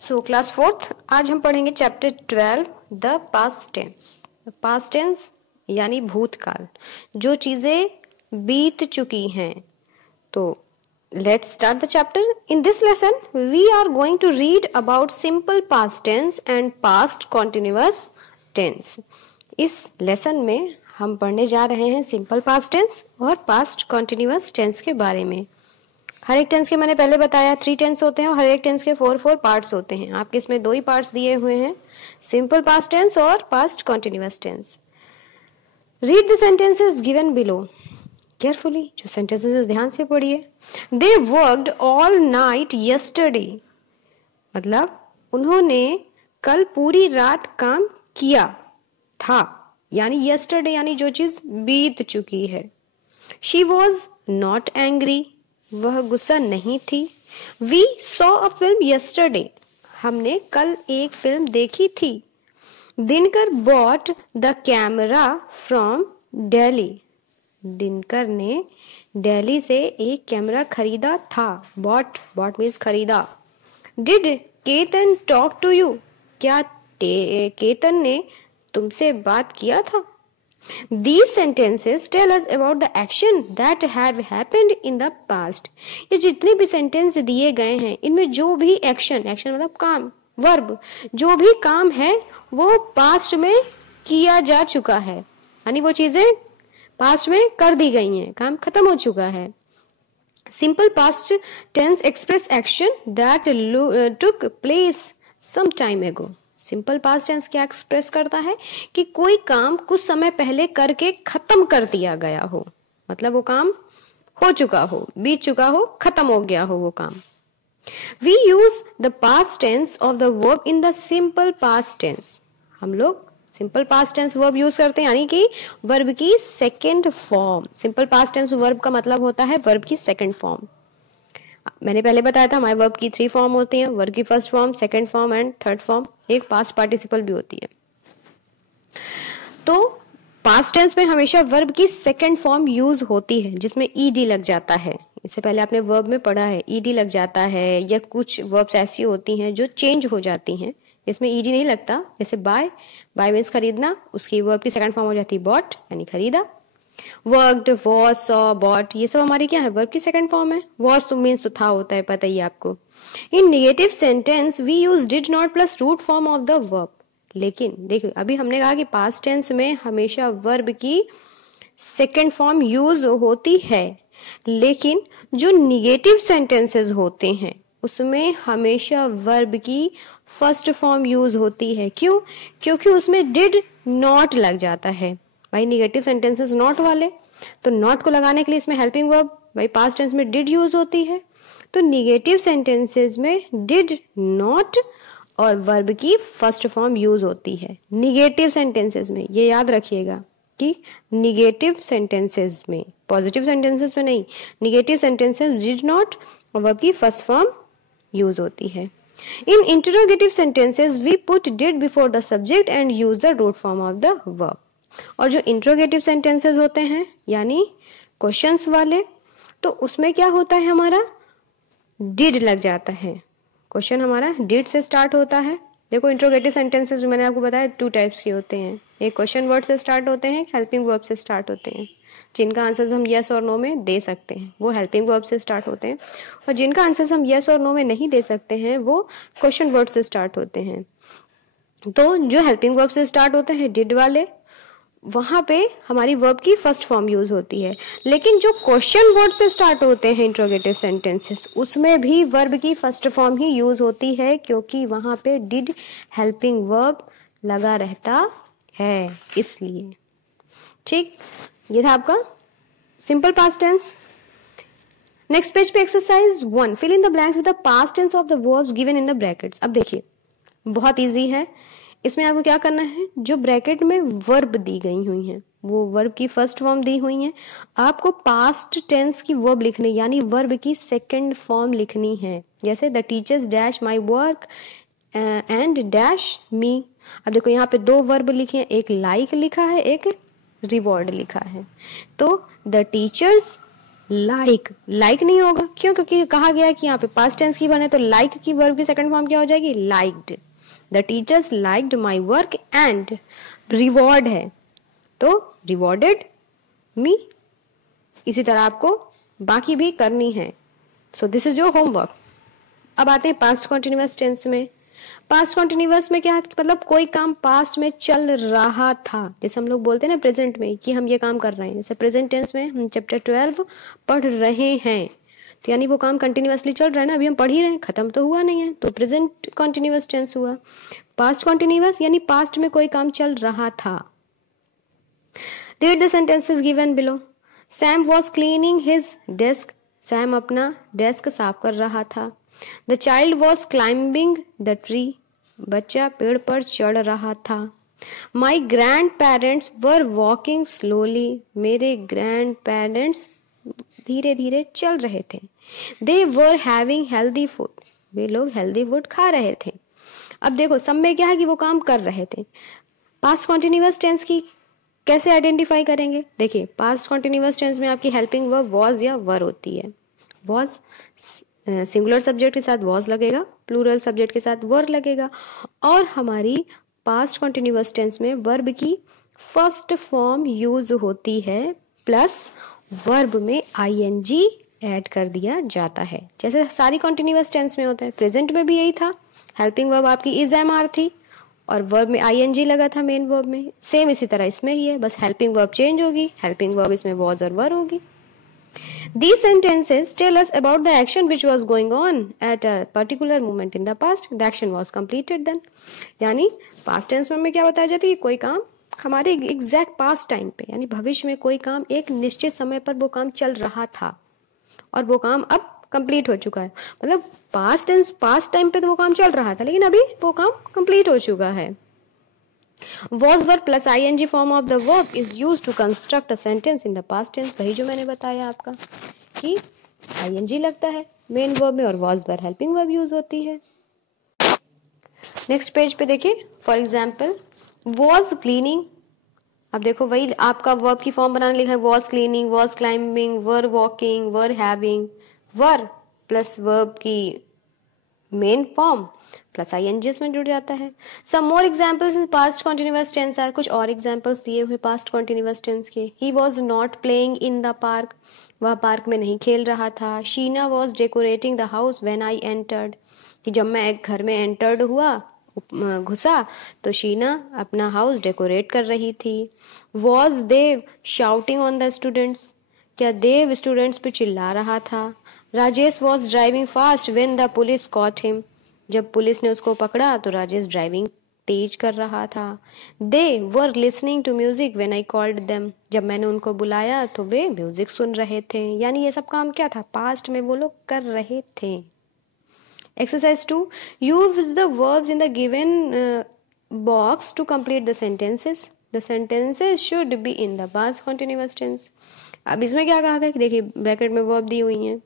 So class fourth आज हम पढ़ेंगे chapter 12 the past tense. Past tense यानी भूतकाल, जो चीजें बीत चुकी हैं। तो let's start the chapter. In this lesson we are going to read about simple past tense and past continuous tense. इस लेसन में हम पढ़ने जा रहे हैं सिंपल पास्ट टेंस और पास्ट कॉन्टिन्यूअस टेंस के बारे में। हर एक टेंस के मैंने पहले बताया 3 टेंस होते हैं और हर एक टेंस के 4 पार्ट्स होते हैं। आपके इसमें 2 ही पार्ट्स दिए हुए हैं, सिंपल पास्ट टेंस और past continuous tense. Read the sentences given below carefully. जो सेंटेंसेस ध्यान से पढ़िए। They worked all night yesterday, मतलब उन्होंने कल पूरी रात काम किया था, यानी यस्टरडे यानी जो चीज बीत चुकी है। शी वॉज नॉट एंग्री, वह गुस्सा नहीं थी। We saw a film yesterday, हमने कल एक फिल्म देखी थी। Dinkar bought the camera from Delhi, Dinkar ने दिल्ली से एक कैमरा खरीदा था। बॉट मीन्स खरीदा। Did Ketan talk to you, क्या केतन ने तुमसे बात किया था। These sentences tell us about the action that have happened in the past. ये जितने भी सेंटेंस दिए गए हैं इनमें जो भी एक्शन मतलब काम, वर्ब, जो भी काम है वो पास्ट में किया जा चुका है, यानी वो चीजें पास्ट में कर दी गई हैं, काम खत्म हो चुका है। Simple past tense express action that took place some time ago. Simple past tense क्या एक्सप्रेस करता है कि कोई काम कुछ समय पहले करके खत्म कर दिया गया हो, मतलब वो काम हो चुका हो, बीत चुका हो, खत्म हो गया हो वो काम। We use the past tense of the verb in the simple past tense. हम लोग simple past tense verb use करते हैं, यानी कि वर्ब की second form. Simple past tense verb का मतलब होता है वर्ब की सेकेंड फॉर्म। मैंने पहले बताया था हमारे वर्ब की 3 फॉर्म होती हैं, वर्ब की first form, second form and third form. एक पास्ट पार्टिसिपल भी होती है। तो पास्ट टेंस में हमेशा वर्ब की सेकंड फॉर्म यूज होती है जिसमें ईडी लग जाता है। इससे पहले आपने वर्ब में पढ़ा है ईडी लग जाता है, या कुछ वर्ब्स ऐसी होती हैं जो चेंज हो जाती हैं, इसमें ईडी नहीं लगता। जैसे बाय मीन्स खरीदना, उसकी वर्ब की सेकंड फॉर्म हो जाती है बॉट, यानी खरीदा। वर्कड, वॉज, सॉ, बॉट, ये सब हमारी क्या है, वर्ब की सेकंड फॉर्म है। वॉज तो मीन्स तो था होता है, पता ही आपको। In negative sentence we use did not plus root form of the verb. लेकिन देखिए अभी हमने कहा कि पास्ट टेंस में हमेशा वर्ब की सेकंड फॉर्म यूज होती है, लेकिन जो निगेटिव सेंटेंसेस होते हैं उसमें हमेशा वर्ब की फर्स्ट फॉर्म यूज होती है। क्यों? क्योंकि उसमें डिड नॉट लग जाता है। भाई निगेटिव सेंटेंसेस नॉट वाले, तो नॉट को लगाने के लिए इसमें हेल्पिंग वर्ब भाई पास्ट टेंस में डिड यूज होती है। तो निगेटिव सेंटेंसेस में डिड नॉट और वर्ब की फर्स्ट फॉर्म यूज होती है। निगेटिव सेंटेंसेस में ये याद रखिएगा कि निगेटिव सेंटेंसेस में, पॉजिटिव सेंटेंसेस में नहीं, निगेटिव सेंटेंसेस डिड नॉट और वर्ब की फर्स्ट फॉर्म यूज होती है। In interrogative sentences we put did before the subject and use the root form of the verb. और जो इंट्रोगेटिव सेंटेंसेस होते हैं यानी क्वेश्चंस वाले, तो उसमें क्या होता है, हमारा डिड लग जाता है। क्वेश्चन हमारा डिड से स्टार्ट होता है। देखो इंट्रोगेटिव सेंटेंसेस मैंने आपको बताया 2 टाइप्स के होते हैं, एक क्वेश्चन वर्ड से स्टार्ट होते हैं, हेल्पिंग वर्ब से स्टार्ट होते हैं। जिनका आंसर्स हम यस और नो में दे सकते हैं वो हेल्पिंग वर्ब से स्टार्ट होते हैं, और जिनका आंसर्स हम यस और नो में नहीं दे सकते हैं वो क्वेश्चन वर्ड से स्टार्ट होते हैं। तो जो हेल्पिंग वर्ब से स्टार्ट होते हैं डिड वाले, वहां पे हमारी वर्ब की फर्स्ट फॉर्म यूज होती है। लेकिन जो क्वेश्चन वर्ड से स्टार्ट होते हैं इंट्रोगेटिव सेंटेंसेस, उसमें भी वर्ब की फर्स्ट फॉर्म ही यूज होती है, क्योंकि वहां पे डिड हेल्पिंग वर्ब लगा रहता है, इसलिए। ठीक, ये था आपका simple past tense. Next page पे exercise 1, fill in the blanks with the past tense of the verbs given in the brackets. अब देखिए बहुत इजी है। इसमें आपको क्या करना है, जो ब्रैकेट में वर्ब दी गई हुई हैं वो वर्ब की फर्स्ट फॉर्म दी हुई है, आपको पास्ट टेंस की वर्ब लिखनी, यानी वर्ब की सेकंड फॉर्म लिखनी है। जैसे the teachers dash my work and dash मी। अब देखो यहाँ पे 2 वर्ब लिखे हैं, एक लाइक लिखा है, एक रिवॉर्ड लिखा है। तो द टीचर्स लाइक लाइक नहीं होगा, क्यों? क्योंकि कहा गया कि यहाँ पे पास्ट टेंस की बने, तो लाइक की वर्ब की सेकंड फॉर्म क्या हो जाएगी? Liked. The teachers liked my work and reward है तो रिवॉर्डेड मी। इसी तरह आपको बाकी भी करनी है। So this is your homework. अब आते हैं पास्ट कॉन्टिन्यूअस टेंस में। पास्ट कॉन्टिन्यूअस में क्या है? मतलब कोई काम पास्ट में चल रहा था, जैसे हम लोग बोलते हैं ना प्रेजेंट में कि हम ये काम कर रहे हैं। जैसे प्रेजेंट टेंस में हम चैप्टर 12 पढ़ रहे हैं, तो यानी वो काम कंटिन्यूअसली चल रहा है ना, अभी हम पढ़ ही रहे हैं, खत्म तो हुआ नहीं है, तो प्रेजेंट कॉन्टिन्यूअस टेंस हुआ। पास्ट कॉन्टिन्यूअस यानी पास्ट में कोई काम चल रहा था। Read the sentences given below. Sam was cleaning his desk, Sam अपना डेस्क साफ कर रहा था। The child was climbing the tree, बच्चा पेड़ पर चढ़ रहा था। My grand parents were walking slowly, मेरे ग्रैंड पेरेंट्स धीरे धीरे चल रहे थे। दे वर हैविंग हेल्दी फूड, वे लोग हेल्दी फूड खा रहे थे। अब देखो सब में क्या है कि वो काम कर रहे थे। पास्ट कॉन्टिन्यूअस टेंस की कैसे आइडेंटिफाई करेंगे? देखिए पास्ट कॉन्टिन्यूअस टेंस में आपकी हेल्पिंग वर्ब वॉज या वर होती है। वॉज सिंगुलर सब्जेक्ट के साथ वॉज लगेगा, प्लूरल सब्जेक्ट के साथ वर लगेगा, और हमारी पास्ट कॉन्टिन्यूअस टेंस में वर्ब की फर्स्ट फॉर्म यूज होती है प्लस वर्ब में आईएनजी ऐड कर दिया जाता है, जैसे सारी कॉन्टिन्यूअस टेंस में होता है। प्रेजेंट में भी यही था, हेल्पिंग वर्ब आपकी इज एम आर थी और वर्ब में आईएनजी लगा था मेन वर्ब में। सेम इसी तरह इसमें ही है, बस हेल्पिंग वर्ब चेंज होगी, हेल्पिंग वर्ब इसमें वॉज और वर होगी। These sentences tell us about the action which was going on at a particular moment in the past. The action was completed then. यानी past tense में हमें क्या बताया जाता है कि कोई काम हमारे एग्जैक्ट पास्ट टाइम पे, यानी भविष्य में कोई काम एक निश्चित समय पर वो काम चल रहा था और वो काम अब कंप्लीट हो चुका है। मतलब पास्ट टेंस पास्ट टाइम पे तो वो काम चल रहा था लेकिन अभी वो काम कंप्लीट हो चुका है। Was verb plus ing form of the verb is used to construct a sentence in the past tense। वही जो मैंने बताया आपका कि ing लगता है मेन वर्ब में और was verb helping verb use होती है। नेक्स्ट पेज पे देखिए, फॉर एग्जाम्पल was cleaning। अब देखो वही आपका वर्ब की फॉर्म बनाने लिखा है, was cleaning, was climbing, were walking, were having। Were plus verb की मेन फॉर्म प्लस आईएनजी इसमें जुड़ जाता है। Some more examples in past continuous tense are. कुछ और एग्जाम्पल्स दिए हुए पास्ट कॉन्टिन्यूअस टेंस के। He was not playing in the park, वह पार्क में नहीं खेल रहा था। Sheena was decorating the house when I entered, कि जब मैं एक घर में एंटर्ड हुआ घुसा तो शीना अपना हाउस डेकोरेट कर रही थी। Was Dev shouting on the students, क्या देव स्टूडेंट्स पे चिल्ला रहा था। Rajesh was driving fast when the police caught him, जब पुलिस ने उसको पकड़ा तो राजेश ड्राइविंग तेज कर रहा था। They were listening to music when I called them, जब मैंने उनको बुलाया तो वे म्यूजिक सुन रहे थे। यानी ये सब काम क्या था, पास्ट में वो लोग कर रहे थे। Exercise 2, use the verbs in the given box to complete the sentences. The sentences should be in the past continuous tense. अब इसमें क्या कहा गया कि देखिए ब्रैकेट में वर्ब दी हुई हैं,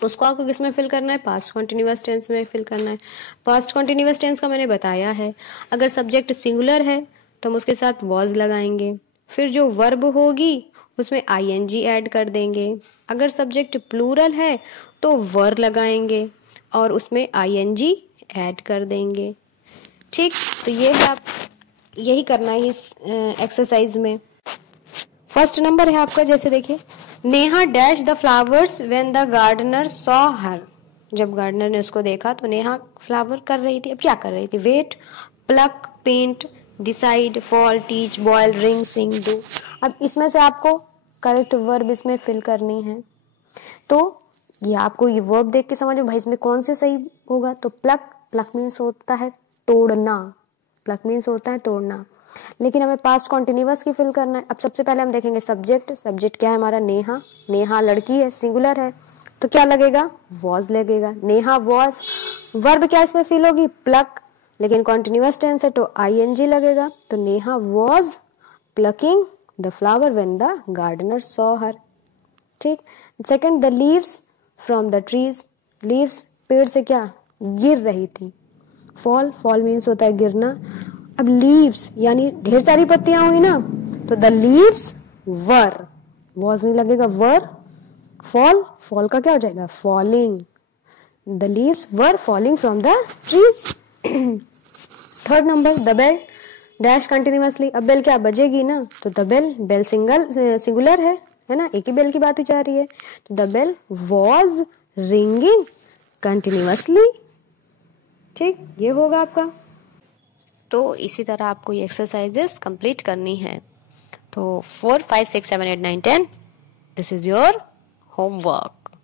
उसको आपको किसमें फिल करना है, पास्ट कॉन्टिन्यूअस टेंस में फिल करना है। पास्ट कॉन्टिन्यूअस टेंस का मैंने बताया है, अगर सब्जेक्ट सिंगुलर है तो हम उसके साथ वॉज लगाएंगे, फिर जो वर्ब होगी उसमें आईएनजी ऐड कर देंगे। अगर सब्जेक्ट प्लूरल है तो वर लगाएंगे और उसमें आईएनजी ऐड कर देंगे। ठीक, तो ये है आप यही करना है इस एक्सरसाइज में। फर्स्ट नंबर है आपका, जैसे देखिए Neha dash the flowers when the gardener saw her, जब गार्डनर ने उसको देखा तो नेहा फ्लावर कर रही थी। अब क्या कर रही थी, wait, pluck, paint, decide, fall, teach, boil, ring, sing, do. अब इसमें से आपको करेक्ट वर्ब इसमें फिल करनी है, तो ये आपको ये वर्ब देख के समझ में भाई इसमें कौन से सही होगा। तो प्लक, प्लक मीन्स होता है तोड़ना, प्लक मीन्स होता है तोड़ना, लेकिन हमें पास्ट कॉन्टिन्यूअस की फिल करना है। अब सबसे पहले हम देखेंगे सब्जेक्ट, सब्जेक्ट क्या है हमारा, नेहा, नेहा लड़की है, सिंगुलर है तो क्या लगेगा, वॉज लगेगा, नेहा वॉज। वर्ब क्या इसमें फिल होगी, प्लक, लेकिन कॉन्टिन्यूअस टेंस है तो आईएनजी लगेगा, तो Neha was plucking the flower when the gardener saw her. ठीक, second, the leaves from the trees, leaves पेड़ से क्या गिर रही थी। फॉल, फॉल मीन्स होता है गिरना। अब लीव्स यानी ढेर सारी पत्तियां हुई ना, तो द लीव्स वर, वॉज नहीं लगेगा, वर फॉल, फॉल का क्या हो जाएगा? Falling, the leaves were falling from the trees. Third number, the bell dash continuously. अब बेल क्या बजेगी ना, तो द बेल, बेल सिंगुलर है ना, एक ही बेल की बात ही जा रही है, तो the bell was ringing continuously. ठीक, ये होगा आपका। तो इसी तरह आपको ये एक्सरसाइजेस कंप्लीट करनी है। तो 4, 5, 6, 7, 8, 9, 10 दिस इज योर होमवर्क।